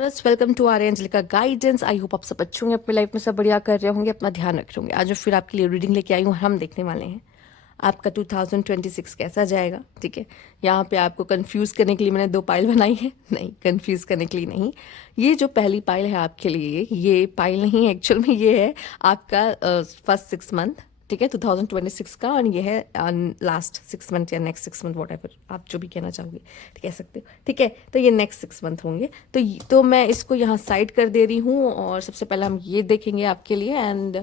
बस welcome to our Angelica guidance. I hope आप सब अच्छे होंगे, अपनी लाइफ में सब बढ़िया कर रहे होंगे, अपना ध्यान रख रहे होंगे। आज मैं फिर आपके लिए रीडिंग लेके आई हूँ। हम देखने वाले हैं आपका 2026 कैसा जाएगा। ठीक है, यहाँ पे आपको कंफ्यूज करने के लिए मैंने दो पाइल बनाई है। नहीं, कंफ्यूज करने के लिए नहीं। ये जो पहली पाइल है आपके लिए, ये पाइल नहीं है एक्चुअल में, ये है आपका फर्स्ट 6 मंथ। ठीक है, 2026 का। और ये है लास्ट 6 मंथ या नेक्स्ट 6 मंथ, वॉट एवर आप जो भी कहना चाहोगे कह सकते हो। ठीक है, तो ये नेक्स्ट 6 मंथ होंगे। तो मैं इसको यहाँ साइड कर दे रही हूँ। और सबसे पहले हम ये देखेंगे आपके लिए। एंड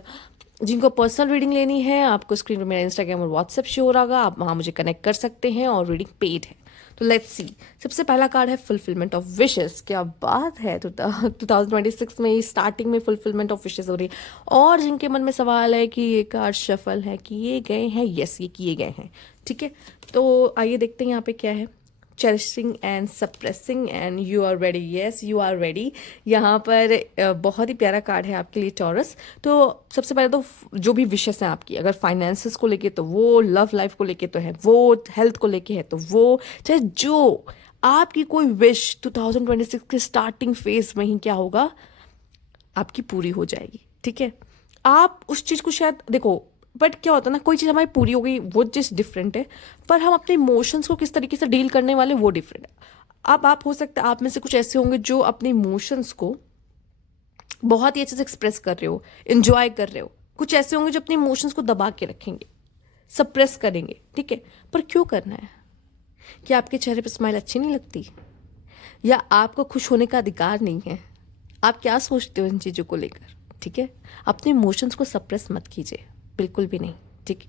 जिनको पर्सनल रीडिंग लेनी है, आपको स्क्रीन पर मेरा इंस्टाग्राम और व्हाट्सएप शो हो रहा, आप वहाँ मुझे कनेक्ट कर सकते हैं। और रीडिंग पेड है। तो लेट्स सी। सबसे पहला कार्ड है फुलफिलमेंट ऑफ विशेस। क्या बात है, तो 2026 में स्टार्टिंग में फुलफिलमेंट ऑफ विशेस हो रही है। और जिनके मन में सवाल है कि ये कार्ड शफल है, किए गए हैं, यस ये किए गए हैं। ठीक है, तो आइए देखते हैं यहाँ पे क्या है। Cherishing and suppressing and you are ready. Yes you are ready. यहाँ पर बहुत ही प्यारा कार्ड है आपके लिए टॉरस। तो सबसे पहले तो जो भी विशेस हैं आपकी, अगर फाइनेंसेस को लेके तो वो, लव लाइफ को लेके तो है वो, हेल्थ को लेके है तो वो, चाहे जो आपकी कोई विश 2026 के स्टार्टिंग फेज में ही क्या होगा, आपकी पूरी हो जाएगी। ठीक है, आप उस चीज़ को शायद देखो, बट क्या होता है ना, कोई चीज़ हमारी पूरी हो गई वो चीज़ डिफरेंट है, पर हम अपने इमोशंस को किस तरीके से डील करने वाले वो डिफरेंट है। अब आप हो सकता है आप में से कुछ ऐसे होंगे जो अपने इमोशंस को बहुत ही अच्छे से एक्सप्रेस कर रहे हो, इंजॉय कर रहे हो। कुछ ऐसे होंगे जो अपने इमोशंस को दबा के रखेंगे, सप्रेस करेंगे। ठीक है, पर क्यों करना है? क्या आपके चेहरे पर स्माइल अच्छी नहीं लगती, या आपको खुश होने का अधिकार नहीं है? आप क्या सोचते हो इन चीज़ों को लेकर? ठीक है, अपने इमोशंस को सप्रेस मत कीजिए, बिल्कुल भी नहीं। ठीक,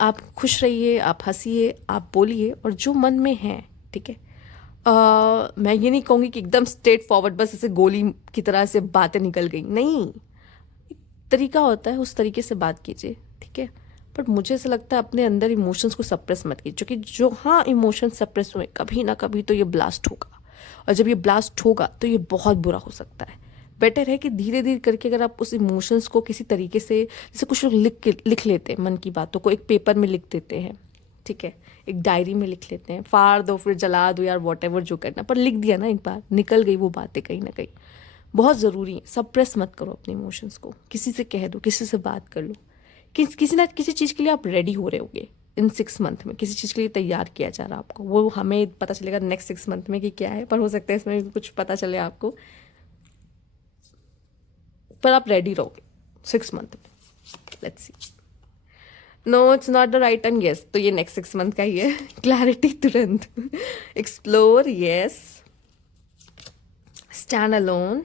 आप खुश रहिए, आप हंसिए, आप बोलिए, और जो मन में है। ठीक है, मैं ये नहीं कहूँगी कि एकदम स्ट्रेट फॉरवर्ड बस ऐसे गोली की तरह से बातें निकल गई, नहीं। एक तरीका होता है, उस तरीके से बात कीजिए। ठीक है, पर मुझे ऐसा लगता है अपने अंदर इमोशंस को सप्रेस मत कीजिए, क्योंकि जो हाँ इमोशंस सप्रेस हुए, कभी ना कभी तो ये ब्लास्ट होगा। और जब ये ब्लास्ट होगा तो ये बहुत बुरा हो सकता है। बेटर है कि धीरे धीरे करके अगर आप उस इमोशंस को किसी तरीके से, जैसे कुछ लोग लिख लेते हैं मन की बातों को, एक पेपर में लिख देते हैं। ठीक है, एक डायरी में लिख लेते हैं, फाड़ दो फिर जला दो यार, वॉट एवर जो करना, पर लिख दिया ना, एक बार निकल गई वो बातें कहीं ना कहीं। बहुत ज़रूरी है, सप्रेस मत करो अपने इमोशंस को। किसी से कह दो, किसी से बात कर लो। किसी ना किसी चीज़ के लिए आप रेडी हो रहे होगे इन 6 मंथ में, किसी चीज़ के लिए तैयार किया जा रहा है आपको। वो हमें पता चलेगा नेक्स्ट 6 मंथ में कि क्या है, पर हो सकता है इसमें भी कुछ पता चले आपको, पर आप रेडी रहोगे 6 मंथ में। Let's see. No it's not the right time. Yes, तो ये नेक्स्ट 6 मंथ का ही है। क्लैरिटी तुरंत। Explore, yes. Stand alone.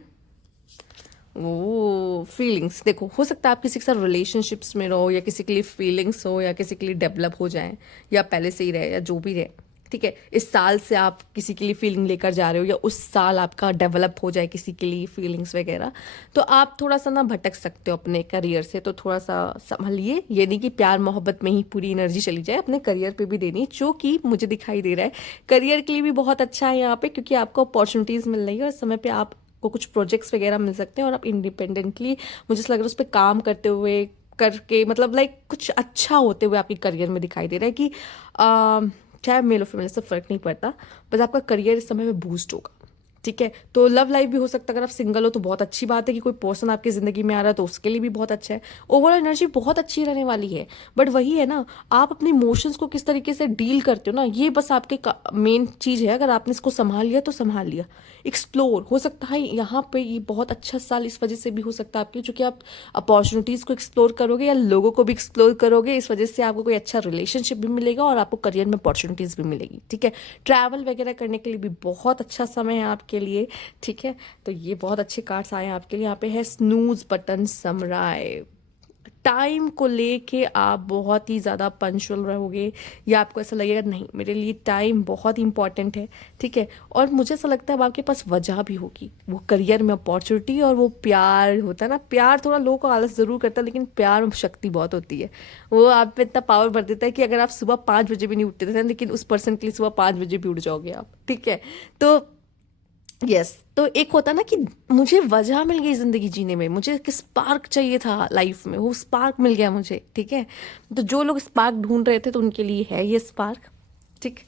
वो फीलिंग्स देखो, हो सकता है आप किसी के साथ रिलेशनशिप्स में रहो, या किसी के लिए फीलिंग्स हो, या किसी के लिए डेवलप हो जाए, या पहले से ही रहे, या जो भी रहे। ठीक है, इस साल से आप किसी के लिए फीलिंग लेकर जा रहे हो, या उस साल आपका डेवलप हो जाए किसी के लिए फीलिंग्स वगैरह, तो आप थोड़ा सा ना भटक सकते हो अपने करियर से। तो थोड़ा सा संभलिए। ये नहीं कि प्यार मोहब्बत में ही पूरी एनर्जी चली जाए, अपने करियर पे भी देनी, जो कि मुझे दिखाई दे रहा है करियर के लिए भी बहुत अच्छा है यहाँ पे, क्योंकि आपको अपॉर्चुनिटीज़ मिल रही है और समय पे आप को कुछ प्रोजेक्ट्स वगैरह मिल सकते हैं, और आप इंडिपेंडेंटली, मुझे ऐसा लग रहा है, उस पर काम करते हुए करके, मतलब लाइक कुछ अच्छा होते हुए आपके करियर में दिखाई दे रहा है कि चाहे मेल और फीमेल से फ़र्क नहीं पड़ता, बस आपका करियर इस समय में बूस्ट होगा। ठीक है, तो लव लाइफ भी हो सकता है, अगर आप सिंगल हो तो बहुत अच्छी बात है कि कोई पर्सन आपकी ज़िंदगी में आ रहा है, तो उसके लिए भी बहुत अच्छा है। ओवरऑल एनर्जी बहुत अच्छी रहने वाली है। बट वही है ना, आप अपने इमोशंस को किस तरीके से डील करते हो ना, ये बस आपके मेन चीज़ है। अगर आपने इसको संभाल लिया तो संभाल लिया। एक्सप्लोर, हो सकता है यहाँ पे ये बहुत अच्छा साल इस वजह से भी हो सकता है आपके लिए, क्योंकि आप अपॉर्चुनिटीज़ को एक्सप्लोर करोगे, या लोगों को भी एक्सप्लोर करोगे। इस वजह से आपको कोई अच्छा रिलेशनशिप भी मिलेगा, और आपको करियर में अपॉर्चुनिटीज़ भी मिलेगी। ठीक है, ट्रैवल वगैरह करने के लिए भी बहुत अच्छा समय है आपके लिए। ठीक है, तो ये बहुत अच्छे कार्ड्स आए हैं आपके लिए। यहाँ पे है स्नूज बटन समराय। टाइम को लेके आप बहुत ही ज़्यादा पंचुअल रहोगे, या आपको ऐसा लगेगा नहीं मेरे लिए टाइम बहुत ही इंपॉर्टेंट है। ठीक है, और मुझे ऐसा लगता है अब आपके पास वजह भी होगी, वो करियर में अपॉर्चुनिटी, और वो प्यार होता है ना, प्यार थोड़ा लोगों को आलस ज़रूर करता है, लेकिन प्यार में शक्ति बहुत होती है। वो आप पे इतना पावर भर देता है कि अगर आप सुबह 5 बजे भी नहीं उठते थे, लेकिन उस पर्सन के लिए सुबह 5 बजे भी उठ जाओगे आप। ठीक है, तो यस, तो एक होता ना कि मुझे वजह मिल गई जिंदगी जीने में, मुझे एक स्पार्क चाहिए था लाइफ में, वो स्पार्क मिल गया मुझे। ठीक है, तो जो लोग स्पार्क ढूंढ रहे थे तो उनके लिए है ये स्पार्क। ठीक,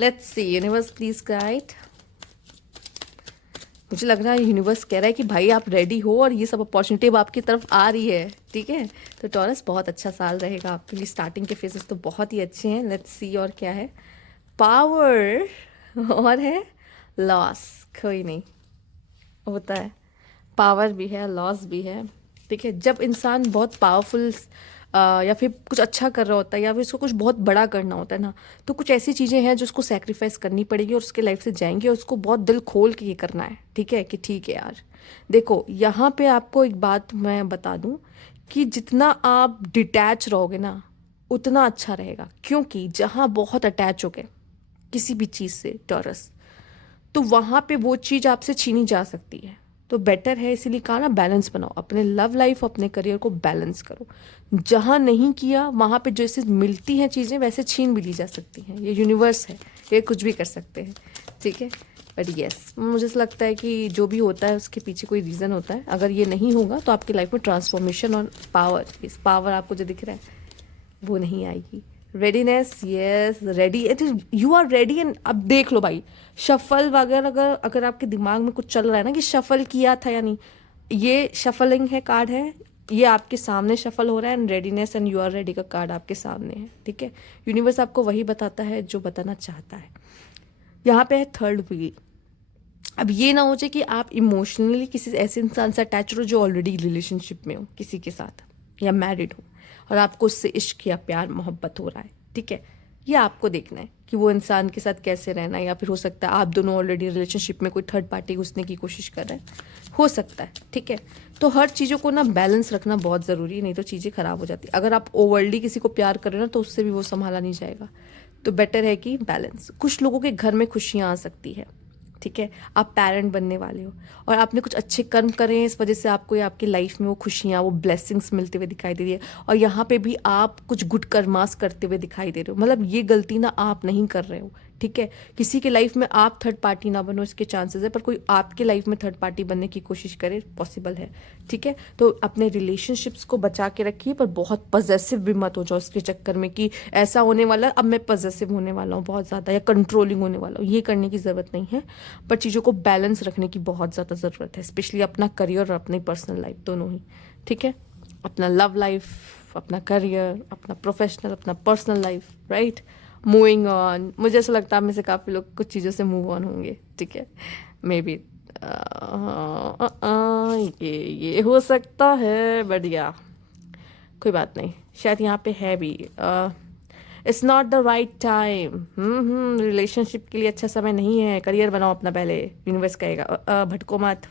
let's see. Universe please guide मुझे लग रहा है यूनिवर्स कह रहा है कि भाई आप रेडी हो और ये सब अपॉर्चुनिटी अब आपकी तरफ आ रही है, ठीक है। तो टॉरस बहुत अच्छा साल रहेगा आपके लिए, स्टार्टिंग के फेजेस तो बहुत ही अच्छे हैं। लेट्स सी और क्या है, पावर और है लॉस, कोई नहीं होता है, पावर भी है लॉस भी है, ठीक है। जब इंसान बहुत पावरफुल या फिर कुछ अच्छा कर रहा होता है या फिर उसको कुछ बहुत बड़ा करना होता है ना, तो कुछ ऐसी चीज़ें हैं जो उसको सेक्रीफाइस करनी पड़ेगी और उसके लाइफ से जाएंगी और उसको बहुत दिल खोल के ये करना है, ठीक है, कि ठीक है यार। देखो यहाँ पे आपको एक बात मैं बता दूं कि जितना आप डिटैच रहोगे ना उतना अच्छा रहेगा, क्योंकि जहाँ बहुत अटैच हो गए किसी भी चीज़ से टॉरस, तो वहाँ पे वो चीज़ आपसे छीनी जा सकती है। तो बेटर है, इसीलिए कहा ना बैलेंस बनाओ, अपने लव लाइफ अपने करियर को बैलेंस करो। जहाँ नहीं किया वहाँ पे जैसे मिलती हैं चीज़ें वैसे छीन भी ली जा सकती हैं, ये यूनिवर्स है, ये कुछ भी कर सकते हैं, ठीक है। बट यस, मुझे ऐसा लगता है कि जो भी होता है उसके पीछे कोई रीज़न होता है। अगर ये नहीं होगा तो आपकी लाइफ में ट्रांसफॉर्मेशन और पावर, इस पावर आपको जो दिख रहा है वो नहीं आएगी। Readiness, yes ready, you are ready. And अब देख लो भाई, शफल वगैरह अगर अगर आपके दिमाग में कुछ चल रहा है ना कि शफल किया था या नहीं, ये शफलिंग है, कार्ड है, ये आपके सामने शफल हो रहा है। And readiness and you are ready का कार्ड आपके सामने है, ठीक है। यूनिवर्स आपको वही बताता है जो बताना चाहता है। यहाँ पे है थर्ड व्हील। अब ये ना हो जाए कि आप इमोशनली किसी ऐसे इंसान से अटैच हो जो ऑलरेडी रिलेशनशिप में हो किसी के साथ या मैरिड हो और आपको उससे इश्क या प्यार मोहब्बत हो रहा है, ठीक है। ये आपको देखना है कि वो इंसान के साथ कैसे रहना है, या फिर हो सकता है आप दोनों ऑलरेडी रिलेशनशिप में, कोई थर्ड पार्टी घुसने की कोशिश कर रहा है, हो सकता है, ठीक है। तो हर चीज़ों को ना बैलेंस रखना बहुत ज़रूरी है, नहीं तो चीज़ें खराब हो जाती है। अगर आप ओवरली किसी को प्यार कर रहे हो ना तो उससे भी वो संभाला नहीं जाएगा, तो बेटर है कि बैलेंस। कुछ लोगों के घर में खुशियाँ आ सकती है, ठीक है, आप पेरेंट बनने वाले हो और आपने कुछ अच्छे कर्म करे हैं, इस वजह से आपको आपकी लाइफ में वो खुशियाँ, वो ब्लेसिंग्स मिलते हुए दिखाई दे रही है। और यहाँ पे भी आप कुछ गुड कर्मास करते हुए दिखाई दे रहे हो, मतलब ये गलती ना आप नहीं कर रहे हो, ठीक है। किसी के लाइफ में आप थर्ड पार्टी ना बनो, इसके चांसेस है, पर कोई आपके लाइफ में थर्ड पार्टी बनने की कोशिश करे, पॉसिबल है, ठीक है। तो अपने रिलेशनशिप्स को बचा के रखिए, पर बहुत पजेसिव भी मत हो जाओ इसके चक्कर में कि ऐसा होने वाला, अब मैं पजेसिव होने वाला हूँ बहुत ज़्यादा या कंट्रोलिंग होने वाला हूँ, ये करने की ज़रूरत नहीं है। पर चीज़ों को बैलेंस रखने की बहुत ज़्यादा ज़रूरत है, स्पेशली अपना करियर और अपनी पर्सनल लाइफ दोनों ही, ठीक है। अपना लव लाइफ, अपना करियर, अपना प्रोफेशनल, अपना personal life, right. Moving on, मुझे ऐसा लगता है आप में से काफ़ी लोग कुछ चीज़ों से मूव ऑन होंगे, ठीक है। मे बी ये हो सकता है, बट या कोई बात नहीं, शायद यहाँ पे है भी, it's not the right time, relationship के लिए अच्छा समय नहीं है, करियर बनाओ अपना पहले, यूनिवर्स कहेगा, भटको मत,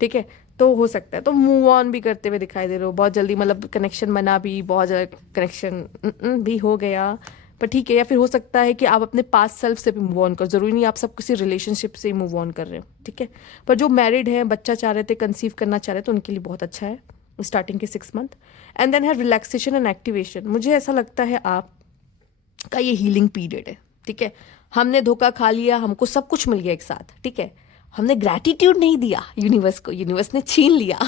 ठीक है। तो हो सकता है तो मूव ऑन भी करते हुए दिखाई दे रहे हो बहुत जल्दी, मतलब कनेक्शन बना भी, बहुत ज़्यादा कनेक्शन भी हो गया, पर ठीक है। या फिर हो सकता है कि आप अपने पास्ट सेल्फ से भी मूव ऑन करो, ज़रूरी नहीं आप सब किसी रिलेशनशिप से ही मूव ऑन कर रहे हो, ठीक है। पर जो मैरिड हैं, बच्चा चाह रहे थे, कंसीव करना चाह रहे थे, तो उनके लिए बहुत अच्छा है स्टार्टिंग के 6 मंथ। एंड देन है रिलैक्सेशन एंड एक्टिवेशन। मुझे ऐसा लगता है आप का ये हीलिंग पीरियड है, ठीक है। हमने धोखा खा लिया, हमको सब कुछ मिल गया एक साथ, ठीक है। हमने ग्रैटिट्यूड नहीं दिया यूनिवर्स को, यूनिवर्स ने छीन लिया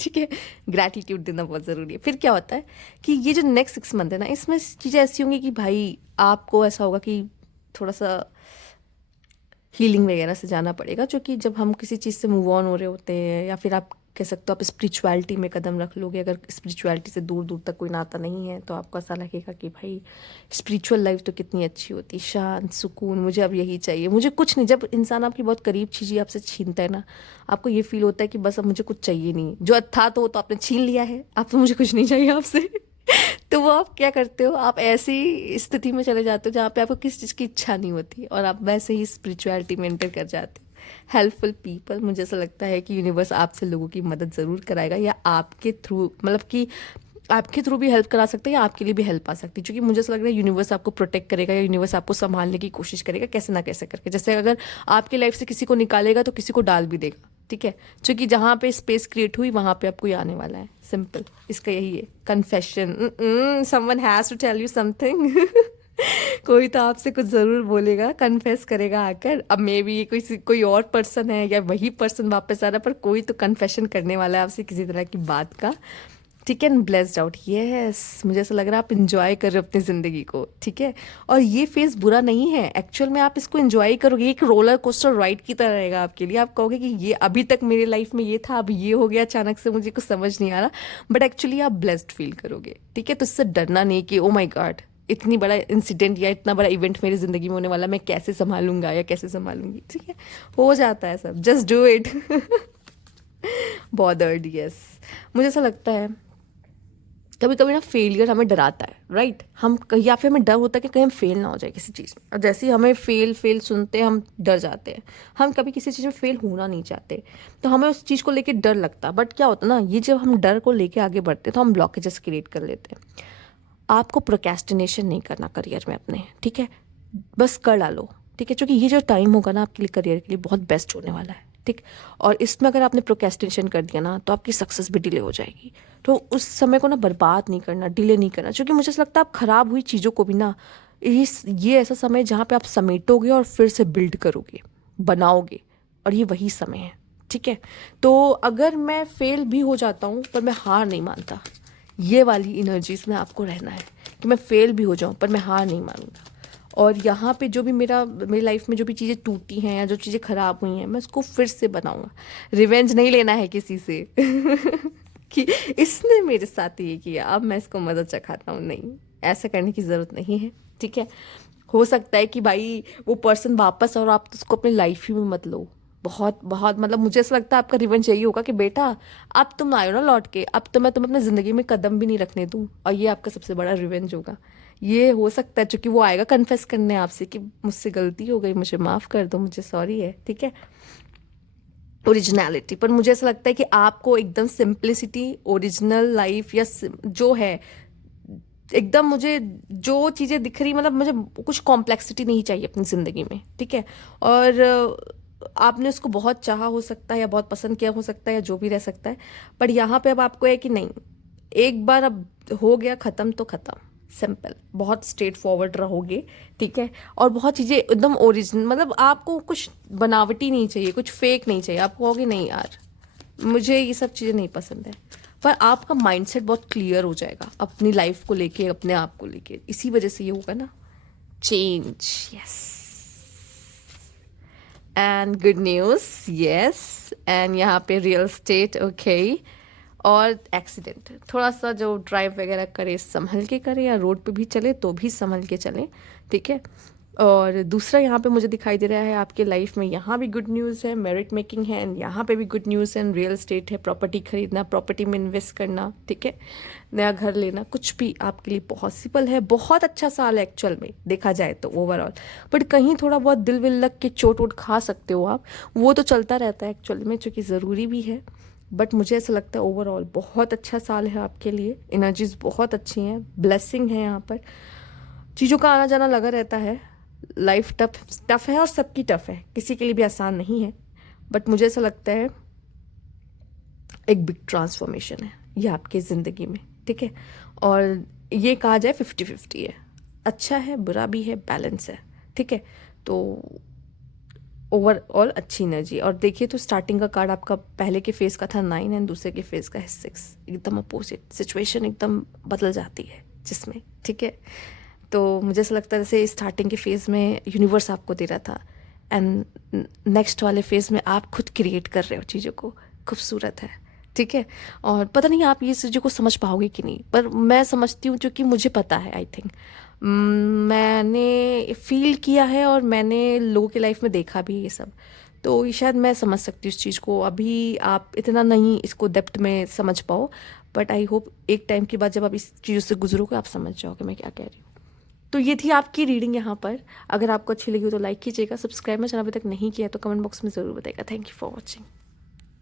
ठीक है। ग्रैटिट्यूड देना बहुत ज़रूरी है। फिर क्या होता है कि ये जो नेक्स्ट 6 मंथ है ना, इसमें चीज़ें ऐसी होंगी कि भाई आपको ऐसा होगा कि थोड़ा सा हीलिंग वगैरह से जाना पड़ेगा, जो कि जब हम किसी चीज़ से मूव ऑन हो रहे होते हैं, या फिर आप कह सकते हो आप स्पिरिचुअलिटी में कदम रख लोगे। अगर स्पिरिचुअलिटी से दूर दूर तक कोई नाता नहीं है तो आपको ऐसा लगेगा कि भाई स्पिरिचुअल लाइफ तो कितनी अच्छी होती, शांत सुकून, मुझे अब यही चाहिए, मुझे कुछ नहीं। जब इंसान आपकी बहुत करीब चीज़ें आपसे छीनता है ना, आपको ये फील होता है कि बस अब मुझे कुछ चाहिए नहीं, जो था तो वो तो आपने छीन लिया है, अब तो मुझे कुछ नहीं चाहिए आपसे तो वो आप क्या करते हो, आप ऐसी स्थिति में चले जाते हो जहाँ पे आपको किसी चीज़ की इच्छा नहीं होती और आप वैसे ही स्पिरिचुअलिटी में एंटर कर जाते हो। हेल्पफुल पीपल, मुझे ऐसा लगता है कि यूनिवर्स आपसे लोगों की मदद ज़रूर कराएगा, या आपके थ्रू, मतलब कि आपके थ्रू भी हेल्प करा सकते हैं या आपके लिए भी हेल्प आ सकती है, क्योंकि मुझे ऐसा लग रहा है यूनिवर्स आपको प्रोटेक्ट करेगा या यूनिवर्स आपको संभालने की कोशिश करेगा कैसे ना कैसे करके। जैसे अगर आपकी लाइफ से किसी को निकालेगा तो किसी को डाल भी देगा, ठीक है। क्योंकि जहाँ पे स्पेस क्रिएट हुई वहाँ पे आपको आने वाला है, सिंपल, इसका यही है। Confession, someone has to tell you something कोई तो आपसे कुछ ज़रूर बोलेगा, कन्फेस करेगा आकर। अब मे बी कोई और पर्सन है या वही पर्सन वापस आ रहा है, पर कोई तो कन्फेशन करने वाला है आपसे किसी तरह की बात का, ठीक है, एंड ब्लेस्ड आउट, यस, मुझे ऐसा लग रहा है आप इंजॉय कर रहे हो अपनी ज़िंदगी को, ठीक है। और ये फेज़ बुरा नहीं है, एक्चुअल में आप इसको इंजॉय करोगे, एक रोलर कोस्टर राइड की तरह रहेगा आपके लिए। आप कहोगे कि ये अभी तक मेरी लाइफ में ये था, अब ये हो गया अचानक से, मुझे कुछ समझ नहीं आ रहा, बट एक्चुअली आप ब्लेस्ड फील करोगे, ठीक है। तो इससे डरना नहीं कि ओ माई गॉड इतनी बड़ा इंसिडेंट या इतना बड़ा इवेंट मेरी ज़िंदगी में होने वाला, मैं कैसे संभालूंगा या कैसे संभालूंगी, ठीक है, हो जाता है सब, just do it. Bothered, yes. मुझे ऐसा लगता है कभी कभी ना फेलियर हमें डराता है, राइट। हम कहीं, या फिर हमें डर होता है कि कहीं हम फेल ना हो जाए किसी चीज़ में, और जैसे ही हमें फेल फेल सुनते हैं हम डर जाते हैं। हम कभी किसी चीज़ में फेल होना नहीं चाहते, तो हमें उस चीज़ को लेके डर लगता है। बट क्या होता है ना, ये जब हम डर को लेके आगे बढ़ते हैं तो हम ब्लॉकेजेस क्रिएट कर लेते हैं। आपको प्रोक्रेस्टिनेशन नहीं करना करियर में अपने, ठीक है, बस कर डालो, ठीक है, क्योंकि ये जो टाइम होगा ना आपके लिए करियर के लिए बहुत बेस्ट होने वाला है, ठीक। और इसमें अगर आपने प्रोक्रेस्टिनेशन कर दिया ना तो आपकी सक्सेस भी डिले हो जाएगी। तो उस समय को ना बर्बाद नहीं करना, डिले नहीं करना, क्योंकि मुझे ऐसा लगता है आप खराब हुई चीज़ों को भी ना, ये ऐसा समय जहाँ पे आप समेटोगे और फिर से बिल्ड करोगे, बनाओगे, और ये वही समय है, ठीक है। तो अगर मैं फेल भी हो जाता हूँ पर मैं हार नहीं मानता, ये वाली एनर्जीज में आपको रहना है कि मैं फेल भी हो जाऊँ पर मैं हार नहीं मानूंगा। और यहाँ पे जो भी मेरी लाइफ में जो भी चीज़ें टूटी हैं या जो चीज़ें ख़राब हुई हैं, मैं उसको फिर से बनाऊंगा। रिवेंज नहीं लेना है किसी से कि इसने मेरे साथ ये किया अब मैं इसको मदद चखाता हूँ, नहीं, ऐसा करने की ज़रूरत नहीं है, ठीक है। हो सकता है कि भाई वो पर्सन वापस, और आप उसको अपनी लाइफ ही में मत लो। बहुत बहुत मतलब मुझे ऐसा लगता है आपका रिवेंज यही होगा कि बेटा अब तुम आयो ना लौट के, अब तो मैं तुम्हें अपनी ज़िंदगी में कदम भी नहीं रखने दूँ, और ये आपका सबसे बड़ा रिवेंज होगा। ये हो सकता है, क्योंकि वो आएगा कन्फेस करने आपसे कि मुझसे गलती हो गई, मुझे माफ़ कर दो, मुझे सॉरी है, ठीक है। ओरिजिनलिटी, पर मुझे ऐसा लगता है कि आपको एकदम सिंप्लिसिटी, ओरिजिनल लाइफ, या जो है एकदम, मुझे जो चीज़ें दिख रही, मतलब मुझे कुछ कॉम्प्लेक्सिटी नहीं चाहिए अपनी ज़िंदगी में, ठीक है। और आपने उसको बहुत चाहा हो सकता है या बहुत पसंद किया हो सकता है या जो भी रह सकता है, पर यहाँ पे अब आपको है कि नहीं, एक बार अब हो गया ख़त्म तो ख़त्म, सिंपल, बहुत स्ट्रेट फॉरवर्ड रहोगे, ठीक है। और बहुत चीज़ें एकदम ओरिजिनल, मतलब आपको कुछ बनावटी नहीं चाहिए, कुछ फेक नहीं चाहिए। आप कहोगे नहीं यार मुझे ये सब चीज़ें नहीं पसंद है, पर आपका माइंडसेट बहुत क्लियर हो जाएगा अपनी लाइफ को लेके, अपने आप को लेके, इसी वजह से ये होगा ना change, yes. And good news, yes. And यहाँ पे रियल स्टेट, ओके। और एक्सीडेंट, थोड़ा सा जो ड्राइव वगैरह करे संभल के करे, या रोड पे भी चले तो भी संभल के चले, ठीक है। और दूसरा यहाँ पे मुझे दिखाई दे रहा है आपके लाइफ में, यहाँ भी गुड न्यूज़ है, मेरिट मेकिंग है, एंड यहाँ पे भी गुड न्यूज़ है, रियल एस्टेट है, प्रॉपर्टी खरीदना, प्रॉपर्टी में इन्वेस्ट करना, ठीक है, नया घर लेना, कुछ भी आपके लिए पॉसिबल है। बहुत अच्छा साल है एक्चुअल में देखा जाए तो ओवरऑल, बट कहीं थोड़ा बहुत दिल विल लग के चोट वोट खा सकते हो आप, वो तो चलता रहता है एक्चुअल में, चूँकि ज़रूरी भी है। बट मुझे ऐसा लगता है ओवरऑल बहुत अच्छा साल है आपके लिए, एनर्जीज बहुत अच्छी हैं, ब्लेसिंग है यहाँ पर, चीज़ों का आना जाना लगा रहता है। लाइफ टफ टफ है और सबकी टफ है, किसी के लिए भी आसान नहीं है, बट मुझे ऐसा लगता है एक बिग ट्रांसफॉर्मेशन है ये आपकी ज़िंदगी में, ठीक है। और ये कहा जाए 50-50 है, अच्छा है, बुरा भी है, बैलेंस है, ठीक है। तो ओवरऑल अच्छी एनर्जी। और देखिए तो स्टार्टिंग का कार्ड आपका पहले के फेस का था 9 एंड दूसरे के फेस का है 6, एकदम अपोजिट सिचुएशन एकदम बदल जाती है जिसमें, ठीक है। तो मुझे ऐसा लगता है जैसे स्टार्टिंग के फेज़ में यूनिवर्स आपको दे रहा था, एंड नेक्स्ट वाले फेज़ में आप खुद क्रिएट कर रहे हो चीज़ों को, खूबसूरत है, ठीक है। और पता नहीं आप ये चीज़ों को समझ पाओगे कि नहीं, पर मैं समझती हूँ, क्योंकि मुझे पता है, आई थिंक मैंने फील किया है और मैंने लोगों की लाइफ में देखा भी ये सब, तो ये शायद मैं समझ सकती हूँ इस चीज़ को। अभी आप इतना नहीं इसको डेप्थ में समझ पाओ, बट आई होप एक टाइम के बाद जब आप इस चीज़ों से गुजरोगे आप समझ जाओगे मैं क्या कह रही हूँ। तो ये थी आपकी रीडिंग यहाँ पर। अगर आपको अच्छी लगी हो तो लाइक कीजिएगा, सब्सक्राइब मेरा चैनल अभी तक नहीं किया तो कमेंट बॉक्स में ज़रूर बताइएगा। Thank you for watching.